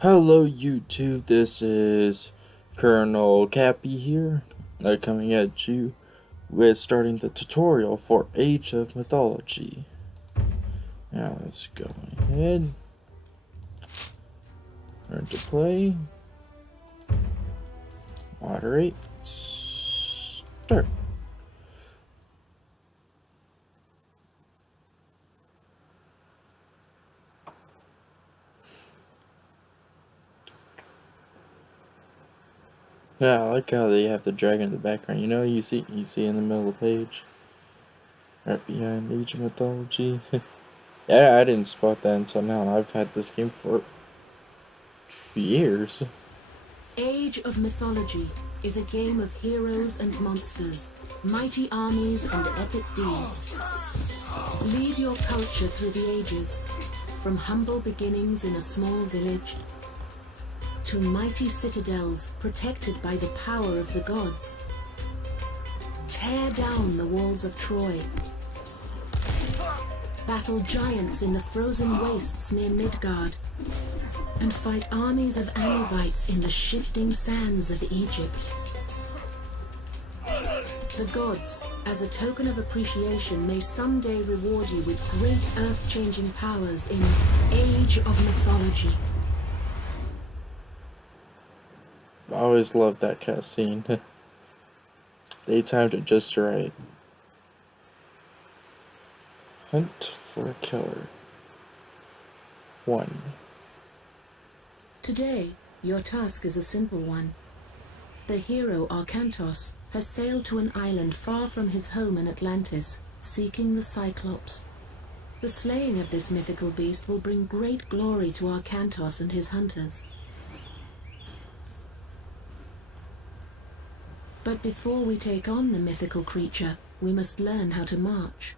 Hello YouTube, this is Colonel Cappy here, coming at you with starting the tutorial for Age of Mythology. Now let's go ahead, learn to play, moderate, start. Yeah, I like how they have the dragon in the background. You know, you see in the middle of the page, right behind Age of Mythology. Yeah, I didn't spot that until now. I've had this game for years. Age of Mythology is a game of heroes and monsters, mighty armies and epic deeds. Lead your culture through the ages, from humble beginnings in a small village to mighty citadels protected by the power of the gods. Tear down the walls of Troy. Battle giants in the frozen wastes near Midgard, and fight armies of Anubites in the shifting sands of Egypt. The gods, as a token of appreciation, may someday reward you with great earth-changing powers in Age of Mythology. I always loved that cutscene. They timed it just right. Hunt for a killer. 1. Today, your task is a simple one. The hero Arkantos has sailed to an island far from his home in Atlantis, seeking the Cyclops. The slaying of this mythical beast will bring great glory to Arkantos and his hunters. But before we take on the mythical creature, we must learn how to march.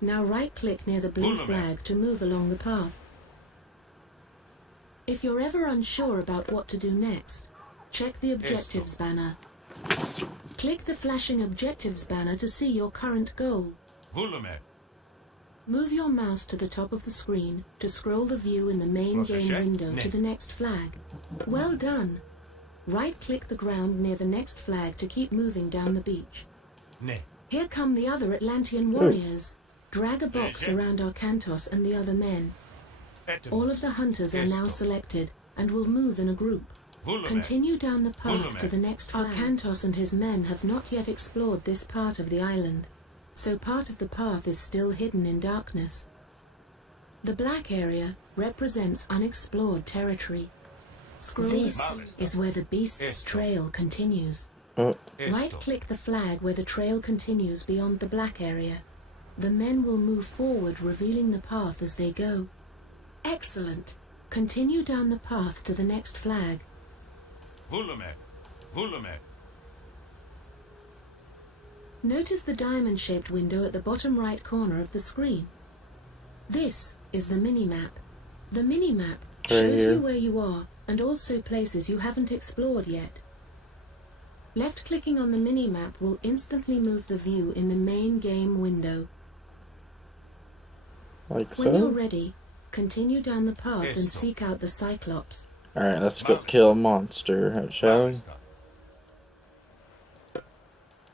Now right-click near the blue flag to move along the path. If you're ever unsure about what to do next, check the Objectives banner. Click the flashing Objectives banner to see your current goal. Move your mouse to the top of the screen to scroll the view in the main game window to the next flag. Well done! Right-click the ground near the next flag to keep moving down the beach. Here come the other Atlantean warriors. Drag a box around Arkantos and the other men. All of the hunters are now selected and will move in a group. Continue down the path to the next flag. Arkantos and his men have not yet explored this part of the island, so part of the path is still hidden in darkness. The black area represents unexplored territory. This is where the beast's trail continues. Right-click the flag where the trail continues beyond the black area. The men will move forward, revealing the path as they go. Excellent! Continue down the path to the next flag. Notice the diamond-shaped window at the bottom right corner of the screen. This is the mini-map. The mini-map shows you where you are and also places you haven't explored yet. Left-clicking on the mini-map will instantly move the view in the main game window. Like so? When you're ready, continue down the path and seek out the Cyclops. Alright, let's go kill a monster, shall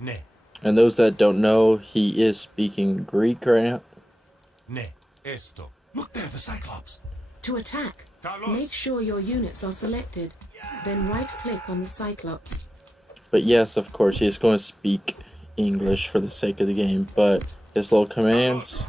we? And those that don't know, he is speaking Greek right now. Look there, the Cyclops. To attack, make sure your units are selected, then right-click on the Cyclops. But yes, of course, he's going to speak English for the sake of the game, but his little commands,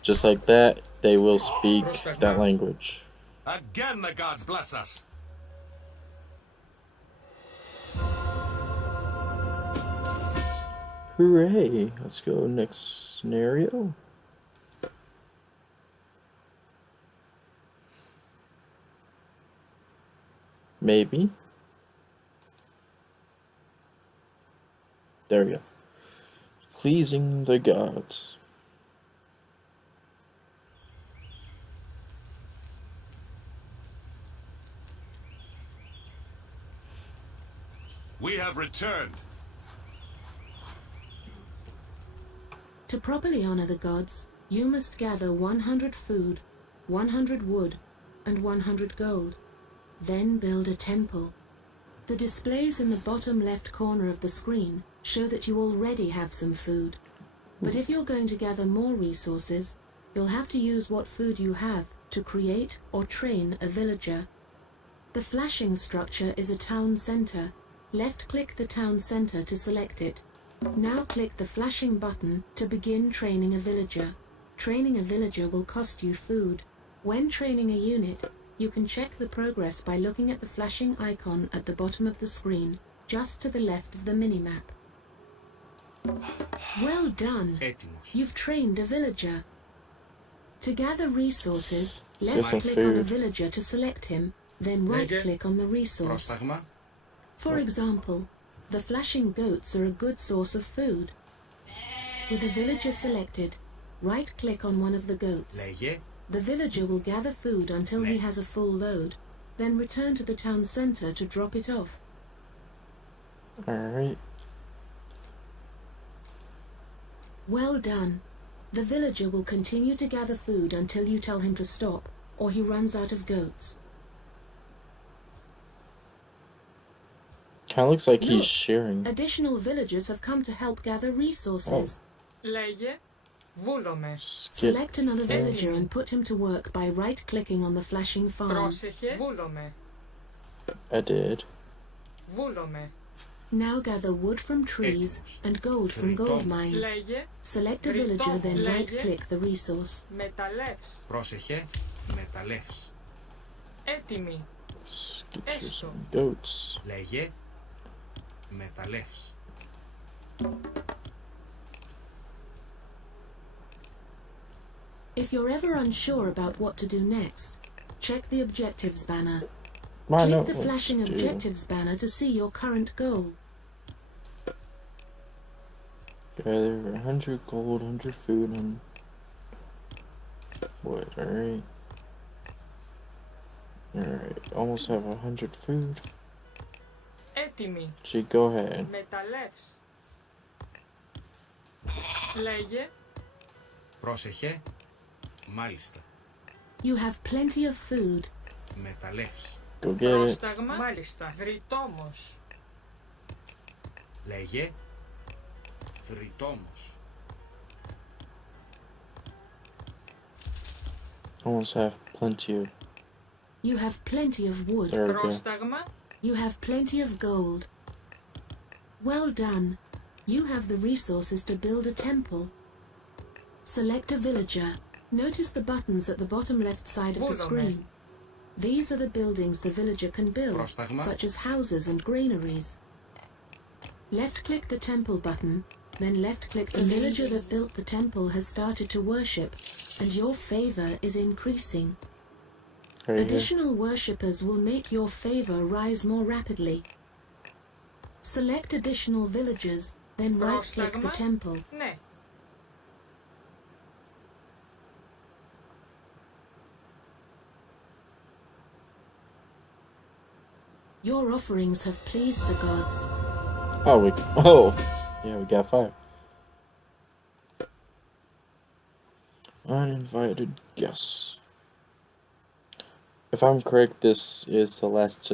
just like that, they will speak that language. Again, the gods bless us. Hooray! Let's go next scenario. Maybe. There we go. Pleasing the gods. We have returned. To properly honor the gods, you must gather 100 food, 100 wood, and 100 gold. Then build a temple. The displays in the bottom left corner of the screen show that you already have some food. But if you're going to gather more resources, you'll have to use what food you have to create or train a villager. The flashing structure is a town center. Left-click the town center to select it. Now click the flashing button to begin training a villager. Training a villager will cost you food. When training a unit, you can check the progress by looking at the flashing icon at the bottom of the screen, just to the left of the minimap. Well done! You've trained a villager. To gather resources, left-click on a villager to select him, then right-click on the resource. For example, the flashing goats are a good source of food. With a villager selected, right-click on one of the goats. The villager will gather food until he has a full load, then return to the town center to drop it off. Alright. Well done. The villager will continue to gather food until you tell him to stop, or he runs out of goats. Kinda looks like Look, he's sharing. Additional villagers have come to help gather resources. Λέγε βούλομαι. Select another villager and put him to work by right-clicking on the flashing farm. Πρόσεχε βούλομαι. I did. Βούλομαι. Now gather wood from trees and gold from gold mines. Λέγε Select a villager, then right-click the resource. μεταλλεύς. Πρόσεχε, μεταλλεύς. Έτοιμη. Get you some goats. Λέγε, μεταλλεύς. If you're ever unsure about what to do next, check the objectives banner. I know Click the what flashing to do. objectives banner to see your current goal. Gather 100 gold, 100 food, and wood. Alright. Alright, almost have 100 food. Έτοιμη. So go ahead. Μεταλλεύς. Λέγε Πρόσεχε, μάλιστα. You have plenty of food. Μεταλλεύς. Go get it. πρόσταγμα. Μάλιστα. Δρυτόμος. Λέγε, θρητόμος. Almost have plenty of. You have plenty of wood. There we go. Πρόσταγμα. You have plenty of gold. Well done. You have the resources to build a temple. Select a villager. Notice the buttons at the bottom left side of the screen. These are the buildings the villager can build, Πρόσταγμα. such as houses and granaries. Left-click the temple button, then left-click the villager that built the temple has started to worship, and your favor is increasing. Right here. Additional worshippers will make your favor rise more rapidly. Select additional villagers, then right-click the Πρόσταγμα. temple. Ναι. Your offerings have pleased the gods. Yeah, we got 5. Uninvited guests. If I'm correct, this is the last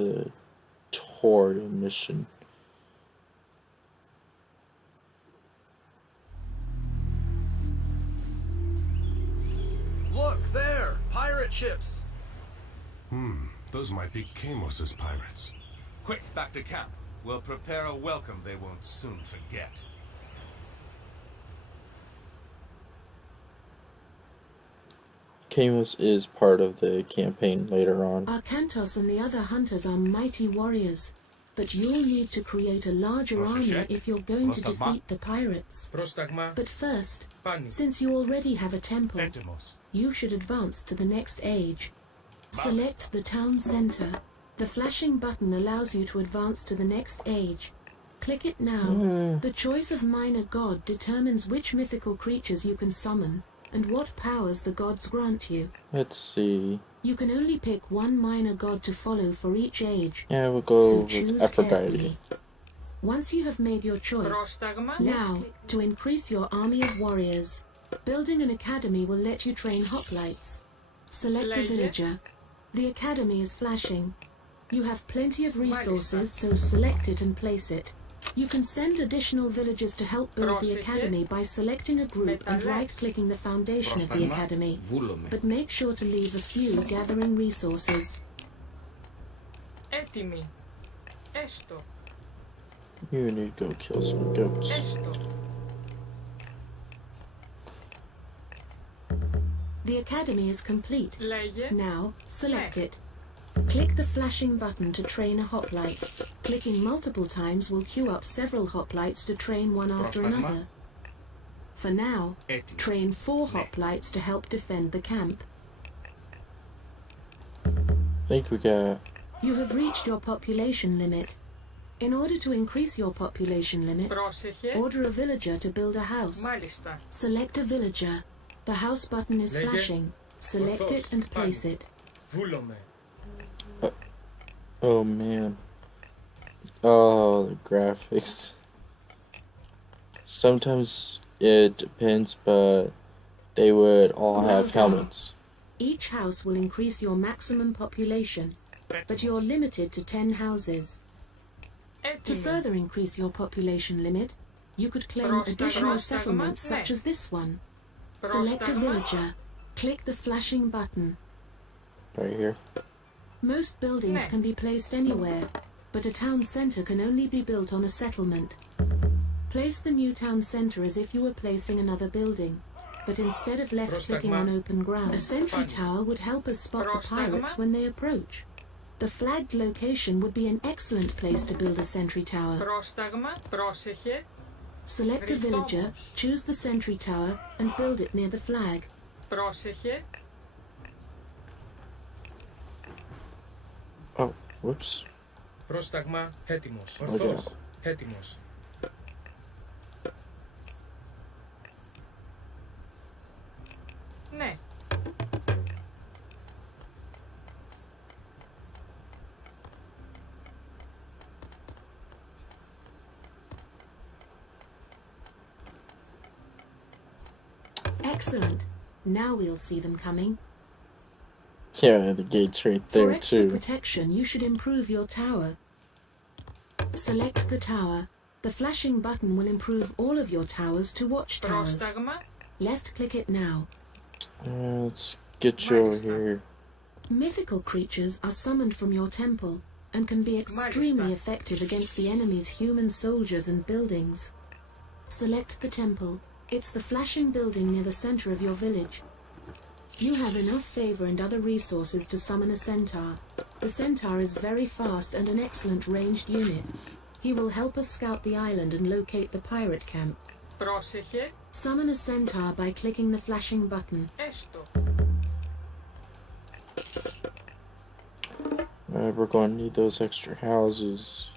tutorial mission. Look, there! Pirate ships! Those might be Kamos's pirates. Quick, back to camp. We'll prepare a welcome they won't soon forget. Kamos is part of the campaign later on. Arkantos and the other hunters are mighty warriors, but you'll need to create a larger army if you're going to defeat the pirates. Πρόσταγμα. But first, Πάνι. since you already have a temple, Entomos. you should advance to the next age. Select the town center. The flashing button allows you to advance to the next age. Click it now. The choice of minor god determines which mythical creatures you can summon and what powers the gods grant you. Let's see. You can only pick one minor god to follow for each age, Yeah, we'll go so with choose Aphrodite. carefully. Once you have made your choice, Πρόσταγμα. now, to increase your army of warriors, building an academy will let you train hoplites. Select a Λέγε. villager. The academy is flashing. You have plenty of resources, so select it and place it. You can send additional villagers to help build the Πρόσεχε. academy by selecting a group and Μεταλλεύς. right-clicking the foundation of the Πρόσταγμα, academy. βούλομαι. But make sure to leave a few gathering resources. Έτοιμοι. Έστω. You need to go kill some goats. Έστω. The academy is complete. Λέγε. Now, select Ναι. it. Click the flashing button to train a hoplite. Clicking multiple times will queue up several hoplites to train one after Πρόσταγμα. another. For now, Έτοιμος. train 4 Ναι. hoplites to help defend the camp. I think we got. You have reached your population limit. In order to increase your population limit, Πρόσεχε. order a villager to build a house. Μάλιστα. Select a villager. The house button is Λέγε. flashing. Select Ορθώς. it and place it. Βούλομαι. Oh man. Oh, the graphics. Sometimes it depends, but they would all Well have done. helmets. Each house will increase your maximum population, but you're limited to 10 houses. To Έτοιμοι. further increase your population limit, you could claim Πρόσταγμα, additional πρόσταγμα, settlements ναι. such as this one. Select a Πρόσταγμα. villager. Click the flashing button. Right here. Most buildings Ναι. can be placed anywhere, but a town center can only be built on a settlement. Place the new town center as if you were placing another building, but instead of left-clicking Πρόσταγμα. on open ground. A sentry Πάλι. tower would help us spot the Πρόσταγμα. pirates when they approach. The flagged location would be an excellent place to build a sentry tower. Πρόσταγμα. Πρόσεχε. Select a villager, Ρητόμος. choose the sentry tower, and build it near the flag. Πρόσεχε. Oh, whoops. Πρόσταγμα έτοιμος. Ορθώς. Έτοιμος. Ναι. Excellent. Now we'll see them coming. Yeah, the gate's right For there extra too. protection, you should improve your tower. Select the tower. The flashing button will improve all of your towers to watchtowers. Πρόσταγμα. Left-click it now. Let's get you over here. Mythical creatures are summoned from your temple and can be extremely Μάλιστα. effective against the enemy's human soldiers and buildings. Select the temple. It's the flashing building near the center of your village. You have enough favor and other resources to summon a centaur. The centaur is very fast and an excellent ranged unit. He will help us scout the island and locate the pirate camp. Πρόσεχε. Summon a centaur by clicking the flashing button. Έστω. We're going to need those extra houses.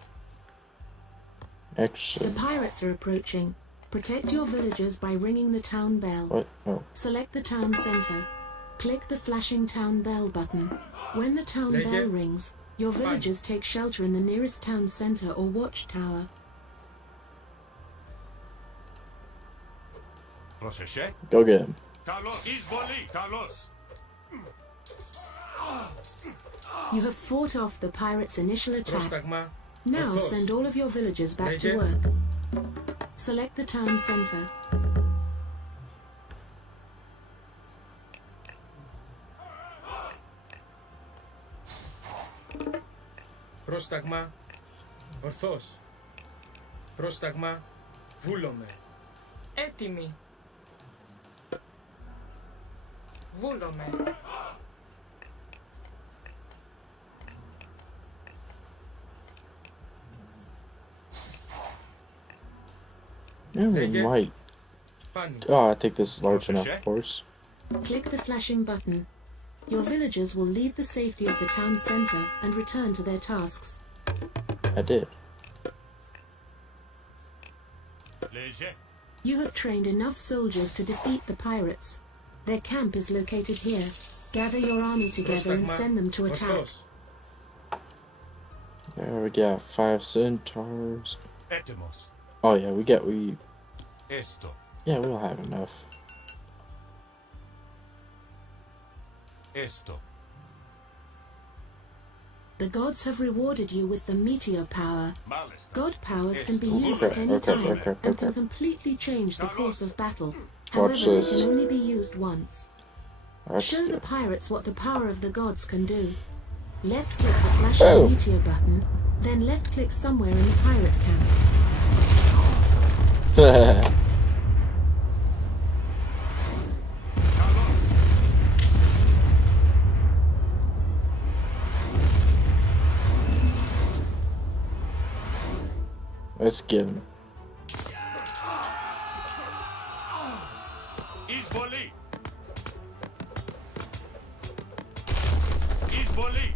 The Actually, pirates are approaching. Protect your villagers by ringing the town bell. what? Oh, Select the town center. Click the flashing town bell button. When the town Λέγε. bell rings, your villagers take shelter in the nearest town center or watchtower. Πρόσεχε. go get him. Καλώς. Εισβολή. Καλώς. You have fought off the pirates' initial attack. Πρόσταγμα. Now Ορθώς. send all of your villagers back to Λέγε. work. Select the town center. Πρόσταγμα. Ορθώς. Πρόσταγμα. Βούλομαι. Έτοιμοι. Βούλομαι. Yeah, we Λέγε. might. Πάνω. Oh, I think this is large enough Πρόσεχε. for us. Click the flashing button. Your villagers will leave the safety of the town center and return to their tasks. I did. Λέγε. You have trained enough soldiers to defeat the pirates. Their camp is located here. Gather your army together and Πρόσταγμα. send them to attack. Ορθώς. There we got 5 centaurs. Έτοιμος. Oh yeah, we Έστω. yeah, we'll have enough. Esto. The gods have rewarded you with the meteor power. Malista. God powers can be Esto. used at any Okay, time okay, and can okay. completely change the course of battle. Watch However, this. they can only be used once. That's Show the good. pirates what the power of the gods can do. Left-click the flashing Oh. meteor button, then left-click somewhere in the pirate camp. Carlos. Let's get him. Izvoli. Izvoli.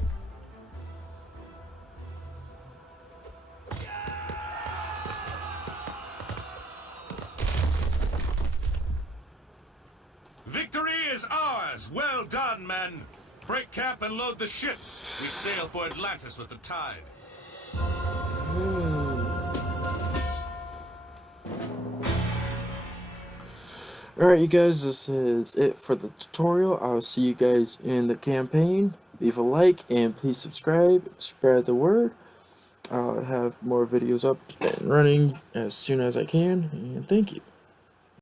Victory is ours! Well done, men! Break camp and load the ships. We sail for Atlantis with the tide. Alright, you guys, this is it for the tutorial. I'll see you guys in the campaign. Leave a like and please subscribe. Spread the word. I'll have more videos up and running as soon as I can. And thank you.